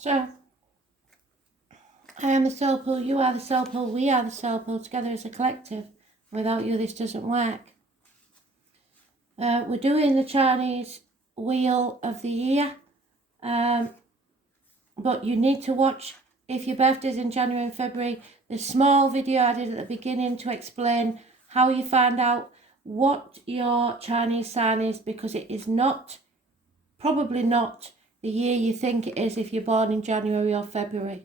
So, I am the soul pool, you are the soul pool, we are the soul pool, together as a collective. Without you, this doesn't work. We're doing the Chinese Wheel of the Year, but you need to watch, if your birthday's in January and February, the small video I did at the beginning to explain how you find out what your Chinese sign is, because it is not, probably not, the year you think it is if you're born in January or February.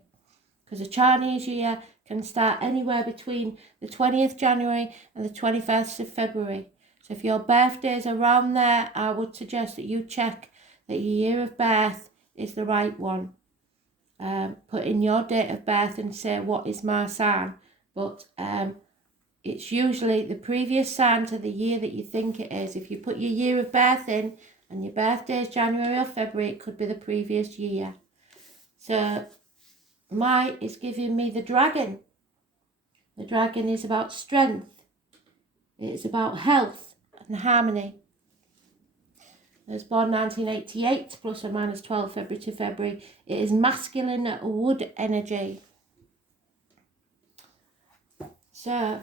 Because the Chinese year can start anywhere between the 20th January and the 21st of February. So if your birthday is around there, I would suggest that you check that your year of birth is the right one. Put in your date of birth and say, what is my sign? But it's usually the previous sign to the year that you think it is. If you put your year of birth in and your birthday is January or February, it could be the previous year. So my is giving me the dragon. The dragon is about strength. It's about health and harmony. I was born 1988, plus or minus 12 February to February. It is masculine wood energy. So,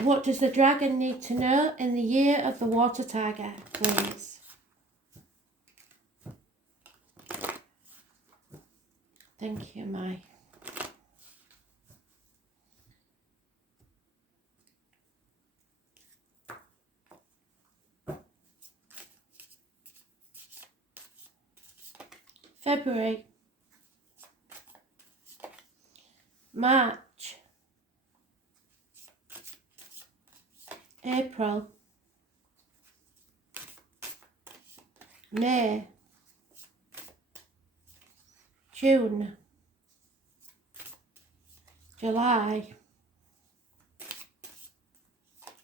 what does the dragon need to know in the year of the water tiger, please? Thank you, Mai. February, March, April, May, June, July,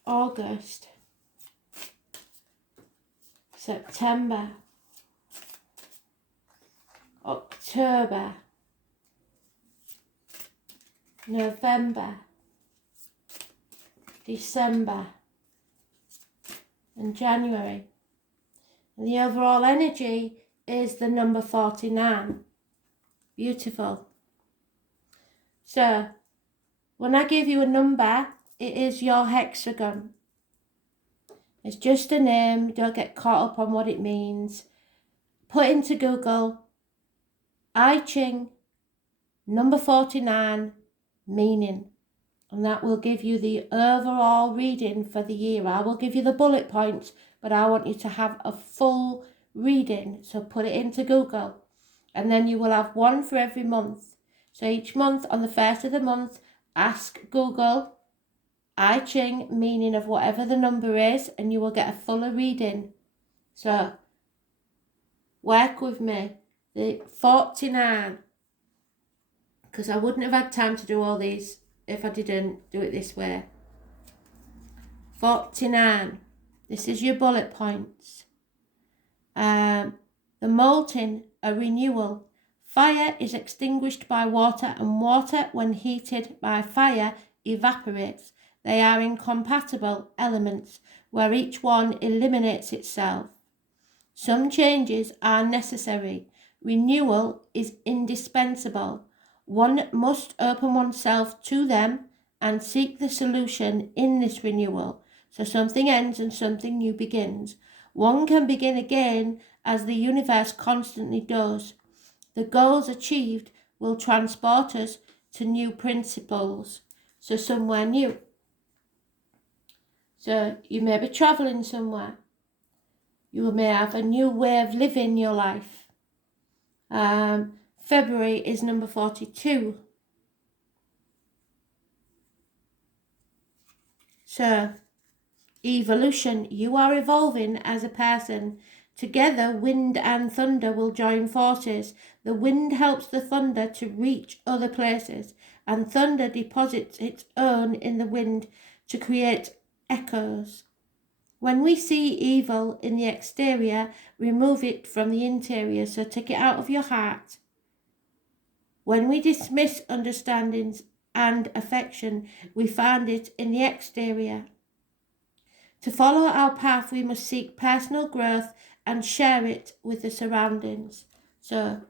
August, September, October, November, December, and January. And the overall energy is the number 49. Beautiful. So, when I give you a number, it is your hexagon. It's just a name. Don't get caught up on what it means. Put into Google, I Ching, number 49, meaning. And that will give you the overall reading for the year. I will give you the bullet points, but I want you to have a full reading. So put it into Google. And then you will have one for every month. So each month, on the first of the month, ask Google, I Ching, meaning of whatever the number is, and you will get a fuller reading. So, work with me. The 49. Because I wouldn't have had time to do all these if I didn't do it this way. 49. This is your bullet points. The molten, a renewal. Fire is extinguished by water, and water, when heated by fire, evaporates. They are incompatible elements, where each one eliminates itself. Some changes are necessary. Renewal is indispensable. One must open oneself to them and seek the solution in this renewal. So something ends and something new begins. One can begin again, as the universe constantly does. The goals achieved will transport us to new principles, so somewhere new. So you may be travelling somewhere. You may have a new way of living your life. February is number 42. So, evolution. You are evolving as a person. Together, wind and thunder will join forces. The wind helps the thunder to reach other places, and thunder deposits its own in the wind to create echoes. When we see evil in the exterior, remove it from the interior, so take it out of your heart. When we dismiss understandings and affection, we find it in the exterior. To follow our path, we must seek personal growth and share it with the surroundings. So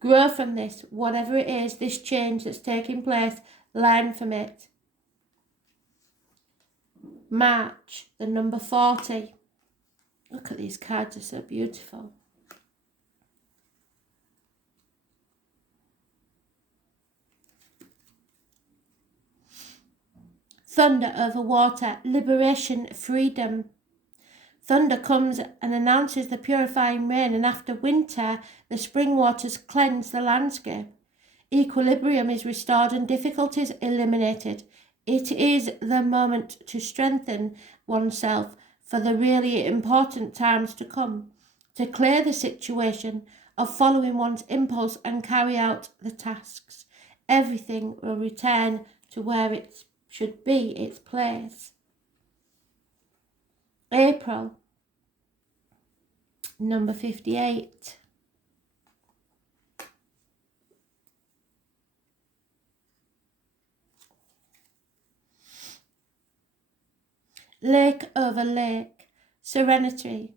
grow from this, whatever it is, this change that's taking place, learn from it. March, the number 40. Look at these cards, they're so beautiful. Thunder over water, liberation, freedom. Thunder comes and announces the purifying rain, and after winter, the spring waters cleanse the landscape. Equilibrium is restored and difficulties eliminated. It is the moment to strengthen oneself for the really important times to come, to clear the situation of following one's impulse and carry out the tasks. Everything will return to where it should be, its place. April, number 58. Lake over lake, serenity.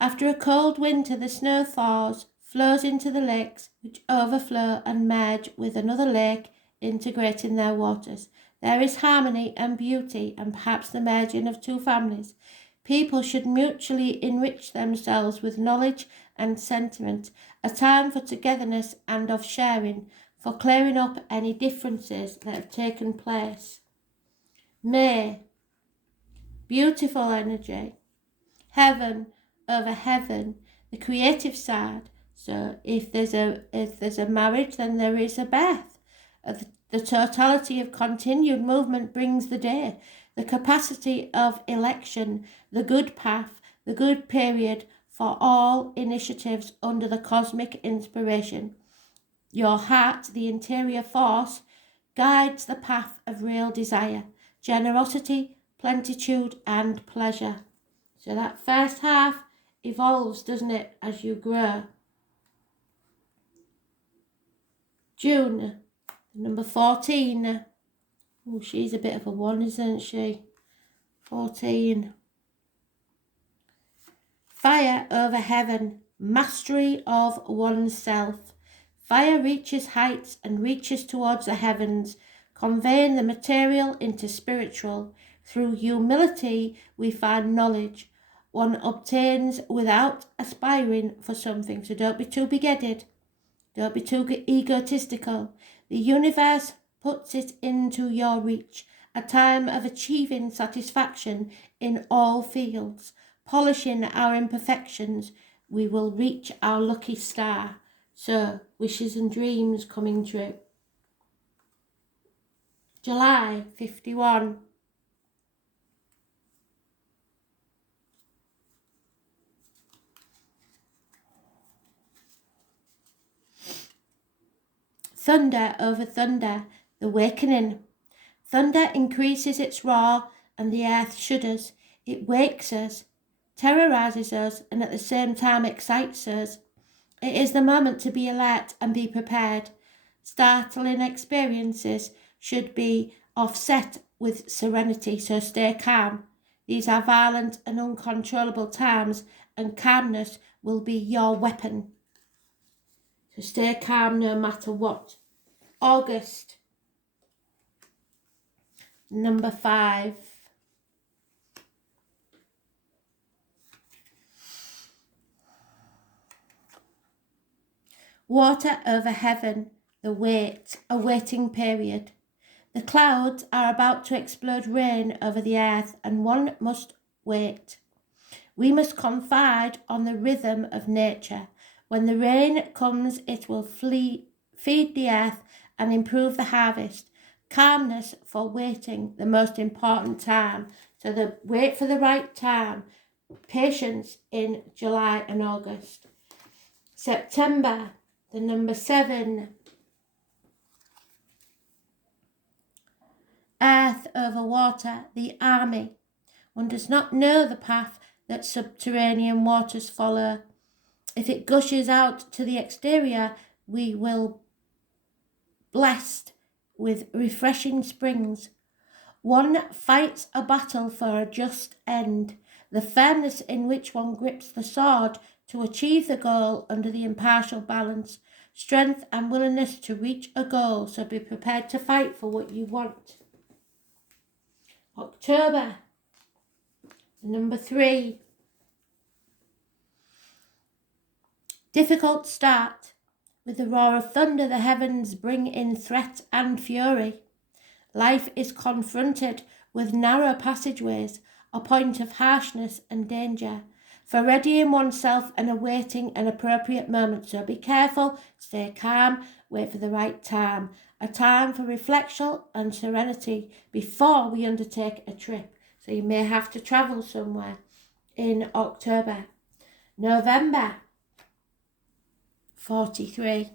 After a cold winter, the snow thaws, flows into the lakes, which overflow and merge with another lake, integrating their waters. There is harmony and beauty, and perhaps the merging of two families. People should mutually enrich themselves with knowledge and sentiment, a time for togetherness and of sharing, for clearing up any differences that have taken place. May, beautiful energy, heaven over heaven, the creative side. So if there's a marriage, then there is a birth. The totality of continued movement brings the day, the capacity of election, the good path, the good period for all initiatives under the cosmic inspiration. Your heart, the interior force, guides the path of real desire, generosity, plenitude and pleasure. So that first half evolves, doesn't it, as you grow. June, number 14. Oh, she's a bit of a one, isn't she? 14. Fire over heaven, mastery of oneself. Fire reaches heights and reaches towards the heavens, conveying the material into spiritual. Through humility we find knowledge. One obtains without aspiring for something, so don't be too big-headed. Don't be too egotistical. The universe puts it into your reach, a time of achieving satisfaction in all fields. Polishing our imperfections, we will reach our lucky star. So, wishes and dreams coming true. July 51. Thunder over thunder, the awakening. Thunder increases its roar and the earth shudders. It wakes us, terrorizes us, and at the same time excites us. It is the moment to be alert and be prepared. Startling experiences should be offset with serenity, so stay calm. These are violent and uncontrollable times, and calmness will be your weapon. So stay calm no matter what. August, number 5. Water over heaven, the awaiting period. The clouds are about to explode rain over the earth, and one must wait. We must confide on the rhythm of nature. When the rain comes, it will feed the earth and improve the harvest. Calmness for waiting, the most important time. So wait for the right time. Patience in July and August. September, the number 7. Earth over water, the army. One does not know the path that subterranean waters follow. If it gushes out to the exterior, we will blessed with refreshing springs. One fights a battle for a just end. The firmness in which one grips the sword to achieve the goal under the impartial balance, strength and willingness to reach a goal. So be prepared to fight for what you want. October, number 3. Difficult start. With the roar of thunder, the heavens bring in threat and fury. Life is confronted with narrow passageways, a point of harshness and danger, for readying oneself and awaiting an appropriate moment. So be careful, stay calm, wait for the right time, a time for reflection and serenity before we undertake a trip. So you may have to travel somewhere in October. November, 43.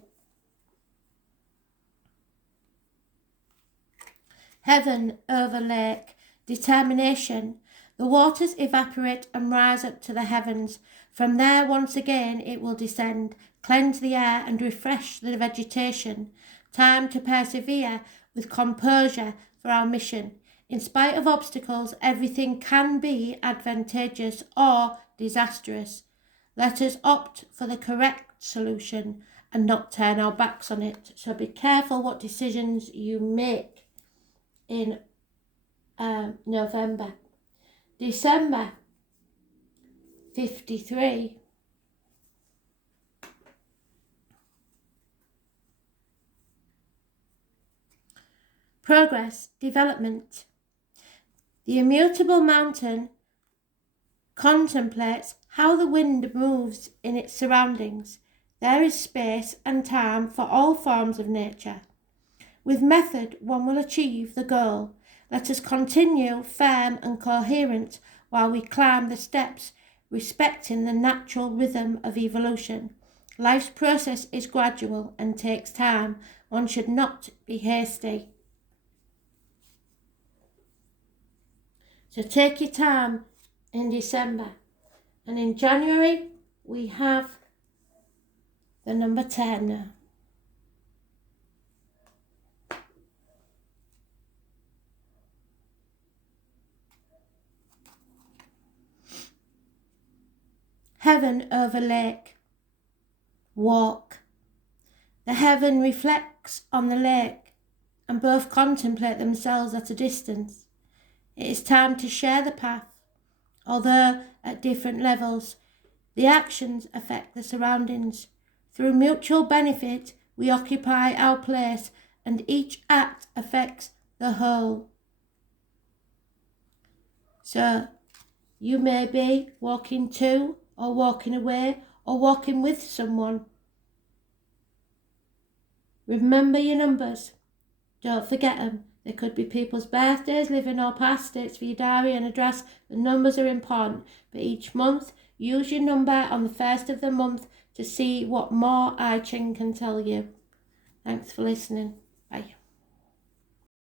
Heaven over lake, determination. The waters evaporate and rise up to the heavens. From there once again it will descend, cleanse the air and refresh the vegetation. Time to persevere with composure for our mission. In spite of obstacles, everything can be advantageous or disastrous. Let us opt for the correct solution and not turn our backs on it. So be careful what decisions you make in November. December, 53. Progress, development. The immutable mountain contemplates how the wind moves in its surroundings. There is space and time for all forms of nature. With method, one will achieve the goal. Let us continue firm and coherent while we climb the steps, respecting the natural rhythm of evolution. Life's process is gradual and takes time. One should not be hasty. So take your time in December. And in January, we have the number 10. Heaven over lake. Walk. The heaven reflects on the lake, and both contemplate themselves at a distance. It is time to share the path, although at different levels. The actions affect the surroundings. Through mutual benefit, we occupy our place, and each act affects the whole. So, you may be walking to, or walking away, or walking with someone. Remember your numbers. Don't forget them. There could be people's birthdays, living or past, dates for your diary and address. The numbers are important. But each month, use your number on the first of the month to see what more I Ching can tell you. Thanks for listening. Bye.